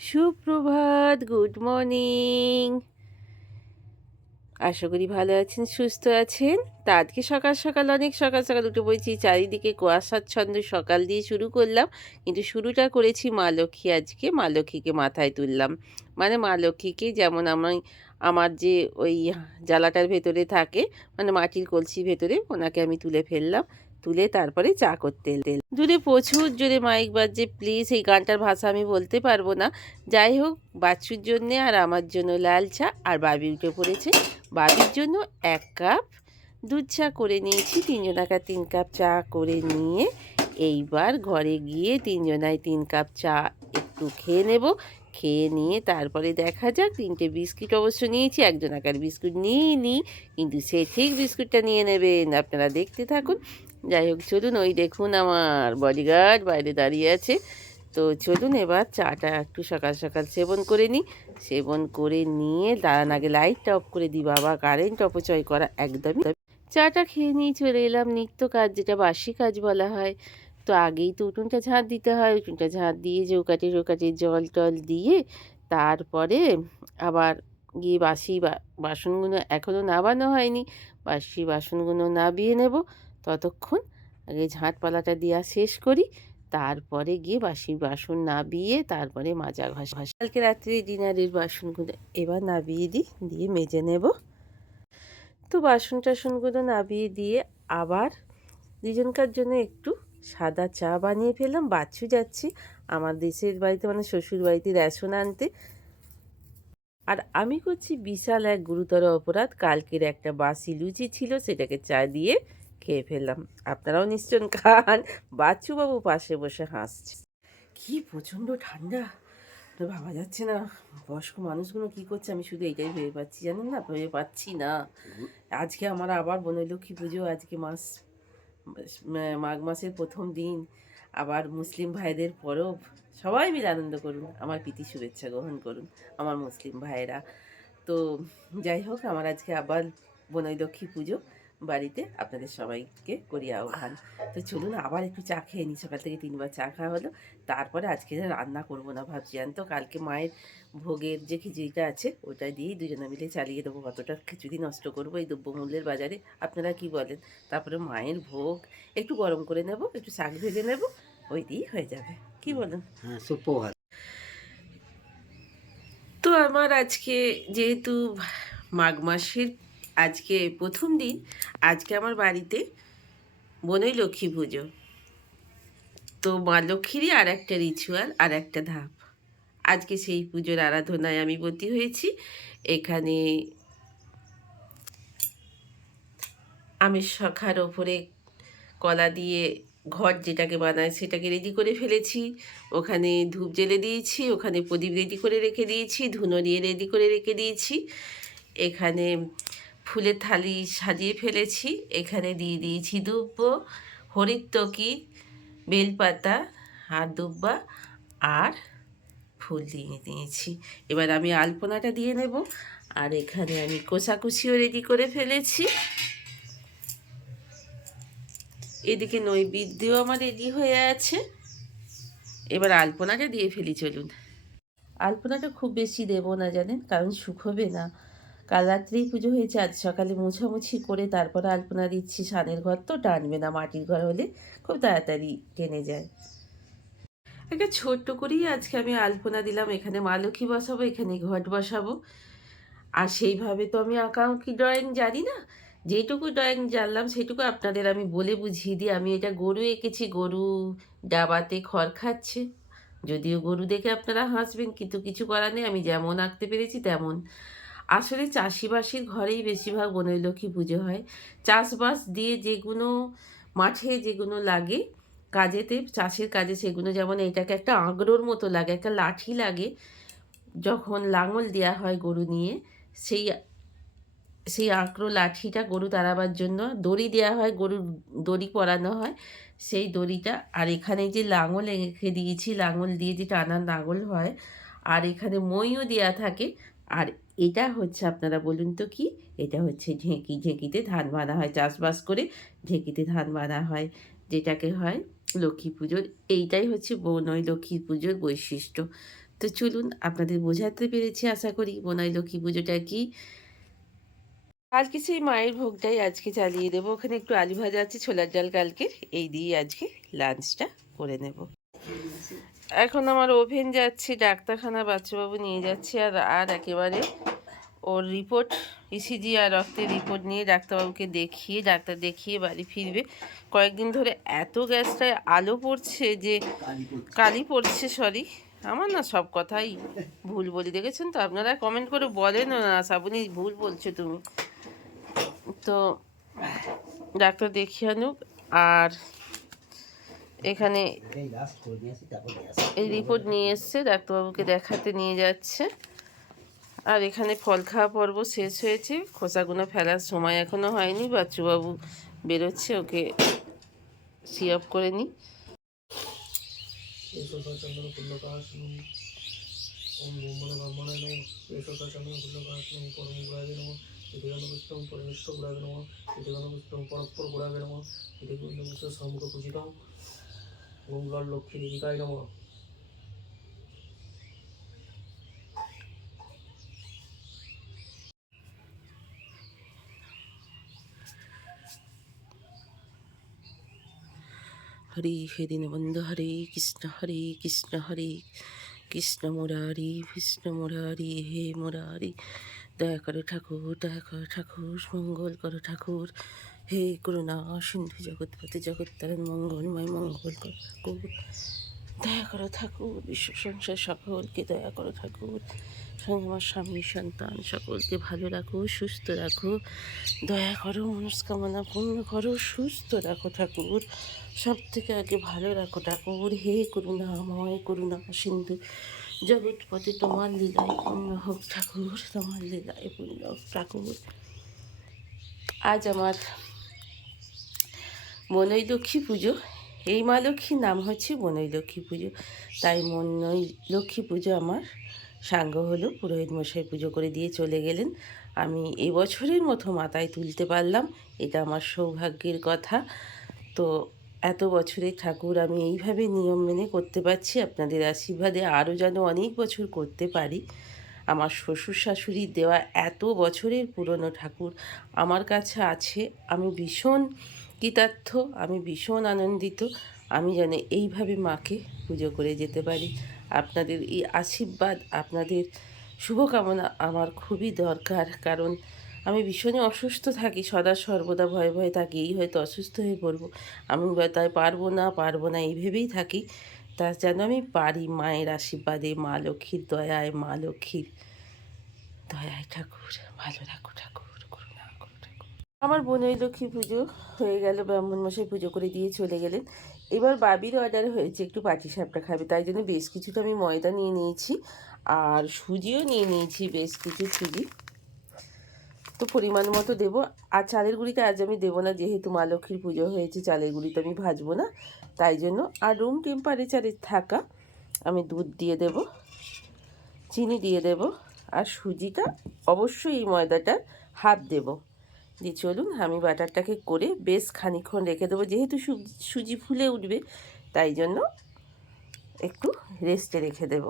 সুপ্রভাত, good morning. আশা করি ভালো আছেন, সুস্থ আছেন। তা আজকে সকাল সকাল অনেক সকাল সকাল উঠে পড়েছি, চারিদিকে কুয়াশাচ্ছন্ন সকাল দিয়ে শুরু করলাম। কিন্তু শুরুটা করেছি মা লক্ষ্মী, আজকে মা লক্ষ্মীকে মাথায় তুললাম। মানে মা লক্ষ্মীকে যেমন আমি আমার যে ওই জালাটার ভেতরে থাকে, মানে মাটির কলসির ভেতরে ওনাকে আমি তুলে ফেললাম। তুলে তারপরে চা করতে এলেন। দূরে প্রচুর জোরে মাইক বাজছে, প্লিজ এই গানটার ভাষা আমি বলতে পারবো না। যাই হোক, বাচ্চুর জন্যে আর আমার জন্য লাল চা, আর বাবি উঠে পড়েছে। বাবির জন্য 1 কাপ দুধ চা করে নিয়েছি। 3 জনাকার 3 কাপ চা করে নিয়ে এইবার ঘরে গিয়ে 3 জনায় 3 কাপ চা একটু খেয়ে নেব। খেয়ে নিয়ে তারপরে দেখা যাক। 3টে বিস্কিট অবশ্য নিয়েছি, 1 জনাকার বিস্কুট নিইনি, কিন্তু সে ঠিক বিস্কুটটা নিয়ে নেবেন। আপনারা দেখতে থাকুন। যাই হোক, চলুন, ওই দেখুন আমার বডিগার্ড বাইরে দাঁড়িয়ে আছে। তো চলুন এবার চাটা একটু সকাল সকাল সেবন করে নিই। সেবন করে নিয়ে দাঁড়ান, আগে লাইটটা অফ করে দিই, বাবা কারেন্ট অপচয় করা একদমই। চাটা খেয়ে নিয়ে চলে এলাম নিত্য কাজ, যেটা বাসি কাজ বলা হয়। তো আগেই তো উঠোনটা ঝাঁট দিতে হয়, উঠোনটা ঝাঁট দিয়ে চৌকাঠে জল টল দিয়ে তারপরে আবার গিয়ে বাসি বাসনগুলো এখনও নাবানো হয়নি, বাসি বাসনগুলো নাবিয়ে নেব। ততক্ষণ আগে ঝাঁটপালাটা দেওয়া শেষ করি, তারপরে গিয়ে বাসি বাসন নাবিয়ে তারপরে মাজা ঘষা। কালকে রাত্রে ডিনারের বাসনগুলো এবার নাবিয়ে দিই, দিয়ে মেজে নেব। তো বাসন টাসনগুলো নাবিয়ে দিয়ে আবার দুজনকার জন্য একটু সাদা চা বানিয়ে ফেললাম। বাচ্চু যাচ্ছি আমার দেশের বাড়িতে, মানে শ্বশুর বাড়িতে রেশন আনতে। আর আমি করছি বিশাল এক গুরুতর অপরাধ। কালকের একটা বাসি লুচি ছিল, সেটাকে চা দিয়ে খেয়ে ফেললাম। আপনারাও নিশ্চয় খান। বাচ্চুবাবু পাশে বসে হাসছে। কি প্রচণ্ড ঠান্ডা, তো ভাবা যাচ্ছে না বয়স্ক মানুষগুলো কি করছে। আমি শুধু এইটাই ভেবে পাচ্ছি, জানেন না, ভেবে পাচ্ছি না। আজকে আমার আবার বনলক্ষ্মী পুজো, আজকে মাঘ মাসের প্রথম দিন, আবার মুসলিম ভাইদের পরব। সবাই মিলে আনন্দ করুন, আমার প্রীতি শুভেচ্ছা গ্রহণ করুন আমার মুসলিম ভাইয়েরা। তো যাই হোক, আমার আজকে আবার বনলক্ষ্মী পুজো বাড়িতে, আপনাদের সবাইকে করি আহ্বান। তো চলুন আবার একটু চা খেয়ে নিই, সকাল থেকে 3বার চা খাওয়া হলো। তারপরে আজকে রান্না করবো না ভাবছি, জান তো, কালকে মায়ের ভোগের যে খিচুড়িটা আছে ওটা দিয়েই দুজনে মিলে চালিয়ে দেবো। কতটা খিচুড়ি নষ্ট করবো এই দ্রব্যমূল্যের বাজারে, আপনারা কি বলেন? তারপরে মায়ের ভোগ একটু গরম করে নেব, একটু শাক ভেজে নেব, ওই দিয়েই হয়ে যাবে। কি বলেন? হ্যাঁ, সুপ্রভাত। তো আমার আজকে যেহেতু মাঘ মাসের আজকে প্রথম দিন, আজকে আমার বাড়িতে বনলক্ষ্মী পুজো। তো মা লক্ষ্মীরই আর একটা রিচুয়াল, আর একটা ধাপ। আজকে সেই পুজোর আরাধনায় আমি ব্রতী হয়েছি। এখানে আমের শাখার ওপরে কলা দিয়ে ঘট যেটাকে বানায় সেটাকে রেডি করে ফেলেছি। ওখানে ধূপ জ্বেলে দিয়েছি, ওখানে প্রদীপ রেডি করে রেখে দিয়েছি, ধুনো দিয়ে রেডি করে রেখে দিয়েছি। এখানে ফুলের থালি সাজিয়ে ফেলেছি। এখানে দিয়ে দিয়েছি দুব্ব, হরিতকি, বেলপাতা আর দুব্বা, আর ফুল দিয়ে দিয়েছি। এবার আমি আলপনাটা দিয়ে নেব। আর এখানে আমি কোষাকুষিও রেডি করে ফেলেছি। এদিকে নৈবেদ্যও আমার রেডি হয়ে আছে। এবার আলপনাটা দিয়ে ফেলি, চলুন। আলপনাটা খুব বেশি দেবো না, জানেন, কারণ শুকোবে না। কাল রাত্রেই পুজো হয়েছে, আজ সকালে মোছামুছি করে তারপরে আলপনা দিচ্ছি। সানের ঘর তো টানবে না, মাটির ঘর হলে খুব তাড়াতাড়ি টেনে যায়। একটা ছোট্ট করেই আজকে আমি আলপনা দিলাম। এখানে মা লক্ষ্মী বসাবো, এখানে ঘট বসাবো। আর সেইভাবে তো আমি আঁকাআঁকি ড্রয়িং জানি না। যেটুকু ড্রয়িং জানলাম সেটুকু আপনাদের আমি বলে বুঝিয়ে দিই। আমি এটা গরু এঁকেছি, গরু ডাবাতে খড় খাচ্ছে। যদিও গরু দেখে আপনারা হাসবেন, কিন্তু কিছু করার নেই, আমি যেমন আঁকতে পেরেছি তেমন। আসলে চাষিবাসীর ঘরেই বেশিরভাগ বনলক্ষ্মী পুজো হয়। চাষবাস দিয়ে যেগুলো মাঠে যেগুলো লাগে কাজেতে, চাষের কাজে, সেগুলো যেমন এটাকে একটা আঁগড়োর মতো লাগে, একটা লাঠি লাগে। যখন লাঙল দেওয়া হয় গরু নিয়ে, সেই সেই আঁকড়ো লাঠিটা গরু তাড়াবার জন্য দড়ি দেওয়া হয়, গরুর দড়ি পরানো হয় সেই দড়িটা। আর এখানে যে লাঙল রেখে দিয়েছি, লাঙল দিয়ে যে টানা লাঙল হয়, আর এখানে মইও দেওয়া থাকে। আর এটা হচ্ছে, আপনারা বলুন তো কি, এটা হচ্ছে ঢেঁকি। ঢেঁকিতে ধান বাঁধা হয়, চাষবাস করে ঢেঁকিতে ধান বাঁধা হয়, যেটাকে হয় লক্ষ্মী পুজোর। এইটাই হচ্ছে বনলক্ষ্মী পুজোর বৈশিষ্ট্য। তো চলুন, আপনাদের বোঝাতে পেরেছি আশা করি বোনাই লক্ষ্মী পুজোটা কি। আজকে সেই মায়ের ভোগটাই আজকে চালিয়ে দেবো। ওখানে একটু আলু ভাজা আছে, ছোলার ডাল কালকের, এই দিয়ে আজকে লাঞ্চটা করে নেব। এখন আমার ওভেন যাচ্ছে ডাক্তারখানা, বাচ্চাবাবু নিয়ে যাচ্ছে। আর আর একেবারে ওর রিপোর্ট, ইসিজি আর রক্তের রিপোর্ট নিয়ে ডাক্তারবাবুকে দেখিয়ে, ডাক্তার দেখিয়ে বাড়ি ফিরবে। কয়েকদিন ধরে এত গ্যাসটায় আলো পড়ছে যে কালি পড়ছে, সরি আমার না সব কথাই ভুল বলি, দেখেছেন তো, আপনারা কমেন্ট করে বলেন না শ্রাবণী ভুল বলছো তুমি। তো ডাক্তার দেখিয়ে আনুক। আর এখানে এই রিপোর্ট নিয়ে এসছে, ডাক্তারবাবুকে দেখাতে নিয়ে যাচ্ছে। আর এখানে ফল খাওয়া পর্ব শেষ হয়েছে, খোসাগুলো ফেলার সময় এখনো হয়নি। বাচ্চুবাবু বেরোচ্ছে, ওকে সিআপ করে নিই। লক্ষ্মী দেবিকায় নমঃ। হরে হে দীনবন্ধু হরে কৃষ্ণ হরে কৃষ্ণ মুরারি কৃষ্ণ মুরারি হে মুরারি। দয়া করো ঠাকুর, মঙ্গল করো ঠাকুর। হে করুণা সিন্ধু জগৎপতি জগত্তারণ মঙ্গলময় মঙ্গল করো ঠাকুর। দয়া করো ঠাকুর, বিশ্ব সংসার সকলকে দয়া করো ঠাকুর। সঙ্গে আমার স্বামী সন্তান সকলকে ভালো রাখো, সুস্থ রাখো। দয়া করো, মনস্কামনা পূর্ণ করো, সুস্থ রাখো ঠাকুর। সব থেকে আগে ভালো রাখো ঠাকুর। হে করুণাময় করুণা সিন্ধু জগৎপতি, তোমার লীলায় পূর্ণ হোক ঠাকুর, তোমার লীলায় পূর্ণ হোক ঠাকুর। আজ আমার বনই লক্ষ্মী পুজো। এই মা লক্ষ্মীর নাম হচ্ছে বনই লক্ষ্মী পুজো, তাই বনই লক্ষ্মী পুজো আমার সাঙ্গ হলো। পুরোহিত মশাই পুজো করে দিয়ে চলে গেলেন। আমি এবছরের মতো মাথায় তুলতে পারলাম, এটা আমার সৌভাগ্যের কথা। তো এত বছরের ঠাকুর আমি এইভাবে নিয়ম মেনে করতে পারছি, আপনাদের আশীর্বাদে আরও যেন অনেক বছর করতে পারি। আমার শ্বশুর শাশুড়ির দেওয়া এত বছরের পুরনো ঠাকুর আমার কাছে আছে। আমি ভীষণ কৃতার্থ, আমি ভীষণ আনন্দিত। আমি যেন এইভাবে মাকে পুজো করে যেতে পারি। আপনাদের এই আশীর্বাদ, আপনাদের শুভকামনা আমার খুবই দরকার। কারণ আমি ভীষণই অসুস্থ থাকি, সদা সর্বদা ভয়ে ভয়ে থাকি, এই হয়তো অসুস্থ হয়ে পড়বো, আমি তাই পারবো না এই ভেবেই থাকি। তা যেন আমি পারি মায়ের আশীর্বাদে, মা লক্ষ্মীর দয়ায়, মা লক্ষ্মীর দয়ায় ঠাকুর ভালো রাখো ঠাকুর, করুণা করো ঠাকুর। আমার বোনের লক্ষ্মী পুজো হয়ে গেল, ব্রাহ্মণ মশাই পুজো করে দিয়ে চলে গেলেন। এবার বাবির অর্ডার হয়েছে একটু পাটিসাপটা খাবে, তাই জন্য বেশ কিছুটা আমি ময়দা নিয়ে নিয়েছি আর সুজিও নিয়ে নিয়েছি, বেশ কিছু সুজি। তো পরিমাণ মতো দেবো। আর চালের গুঁড়িটা আজ আমি দেবো না, যেহেতু মা লক্ষ্মীর পুজো হয়েছে, চালের গুঁড়িটা আমি ভাজবো না, তাই জন্য। আর রুম টেম্পারেচারে থাকা আমি দুধ দিয়ে দেব, চিনি দিয়ে দেব, আর সুজিটা অবশ্যই এই ময়দাটার হাফ দেব। দিয়ে চলুন আমি বাটারটাকে করে বেশ খানিকক্ষণ রেখে দেবো, যেহেতু সুজি ফুলে উঠবে, তাই জন্য একটু রেস্টে রেখে দেব।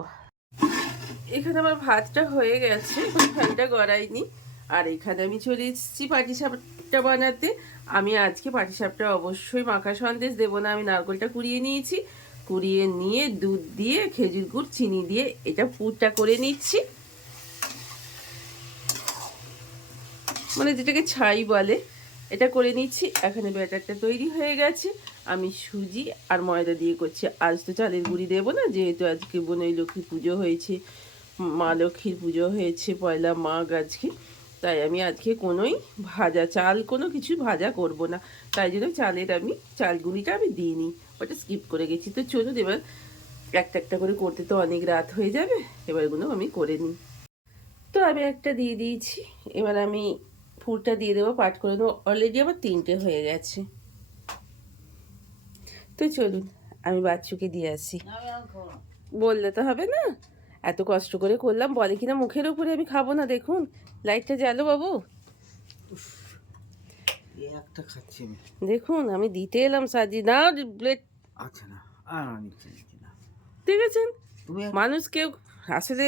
এখানে আমার ভাতটা হয়ে গেছে, ফ্যানটা গড়াইনি। আর এখানে আমি চলে এসেছি পাটিসাপটা বানাতে। আমি আজকে পাটিসাপটা অবশ্যই মাখা সন্দেশ দেবো না, আমি নারকেলটা কুড়িয়ে নিয়েছি, কুড়িয়ে নিয়ে দুধ দিয়ে খেজুর গুড় চিনি দিয়ে এটা পুরটা করে নিচ্ছি, মানে যেটাকে ছাই বলে, এটা করে নিচ্ছি। এখানে ব্যাটারটা তৈরি হয়ে গেছে। আমি সুজি আর ময়দা দিয়ে করছি। আজ তো চালের গুঁড়ি দেবো না, যেহেতু আজকে বনই লক্ষ্মী পুজো হয়েছে, মা লক্ষ্মীর পুজো হয়েছে, পয়লা মাঘ আজকে, তাই আমি আজকে কোনোই ভাজা চাল কোনো কিছু ভাজা করব না, তাই জন্য চালের আমি চাল গুঁড়িটা আমি দিইনি, ওটা স্কিপ করে গেছি। তো চলুন এবার একটা একটা করে করতে তো অনেক রাত হয়ে যাবে, এবার এগুলো আমি করে নিই। তো আমি একটা দিয়ে দিয়েছি, এবার আমি ফুলটা দিয়ে দেবো, পাট করে দেবো। অলরেডি আমার 3টে হয়ে গেছে। তো চলুন আমি বাচ্চুকে দিয়ে আসি। বললে তো হবে না, এত কষ্ট করে করলাম, বলে কিনা মুখের উপরে আমি খাবো না। দেখুন লাইটটা জ্বালো বাবু, একটা খাচ্ছি আমি। দেখুন আমি দিতে এলাম সাজি না প্লেট। আচ্ছা না, আর নিচ্ছি না। দেখেছেন তুমি মানুষ কেউ আসলে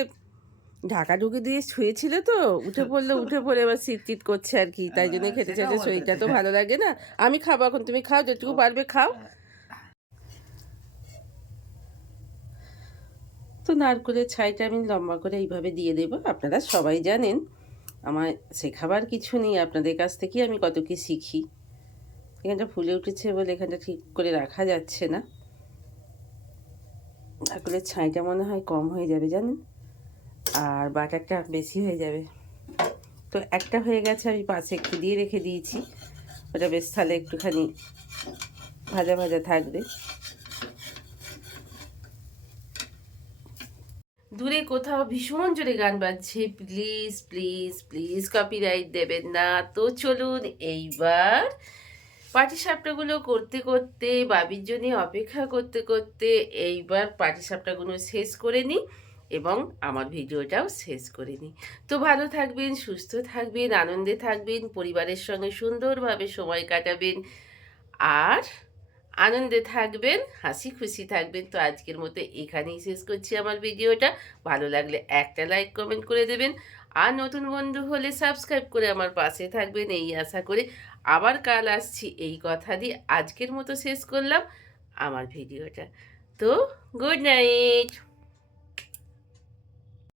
ঢাকা ঢুকে দিয়ে শুয়েছিল তো, উঠে পড়লে উঠে পড়ে এবার চিট করছে আর কি, তাই জন্য খেতে সেটাও চাইছে। বলতে শরীরটা তো হবে। ভালো লাগে না। আমি খাবো এখন, তুমি খাও, যেটুকু পারবে খাও। তো নারকেলের ছাইটা আমি লম্বা করে এইভাবে দিয়ে দেবো। আপনারা সবাই জানেন, আমার শেখাবার কিছু নেই, আপনাদের কাছ থেকেই আমি কত কি শিখি। এখানটা ফুলে উঠেছে বলে এখানটা ঠিক করে রাখা যাচ্ছে না। নারকেলের ছাইটা মনে হয় কম হয়ে যাবে জানেন, আর বাটারটা বেশি হয়ে যাবে। তো একটা হয়ে গেছে, আমি পাশে একটু দিয়ে রেখে দিয়েছি। ওটা বেশ তাহলে একটুখানি ভাজা ভাজা থাকবে। দূরে কোথাও ভীষণ জোরে গান বাজছে, প্লিজ প্লিজ প্লিজ কপিরাইট দেবেন না। তো চলুন এইবার পাটিসাপটাগুলো করতে করতে, বাবির জন্য অপেক্ষা করতে করতে এইবার পাটিসাপটাগুলো শেষ করে নিই এবং আমার ভিডিওটাও শেষ করে নিই। তো ভালো থাকবেন, সুস্থ থাকবেন, আনন্দে থাকবেন, পরিবারের সঙ্গে সুন্দরভাবে সময় কাটাবেন আর আনন্দে থাকবেন, হাসি খুশি থাকবেন। তো আজকের মতো এখানেই শেষ করছি আমার ভিডিওটা। ভালো লাগলে একটা লাইক কমেন্ট করে দেবেন, আর নতুন বন্ধু হলে সাবস্ক্রাইব করে আমার পাশে থাকবেন এই আশা করে। আবার কাল আসছি এই কথা দিয়ে আজকের মতো শেষ করলাম আমার ভিডিওটা। তো গুড নাইট।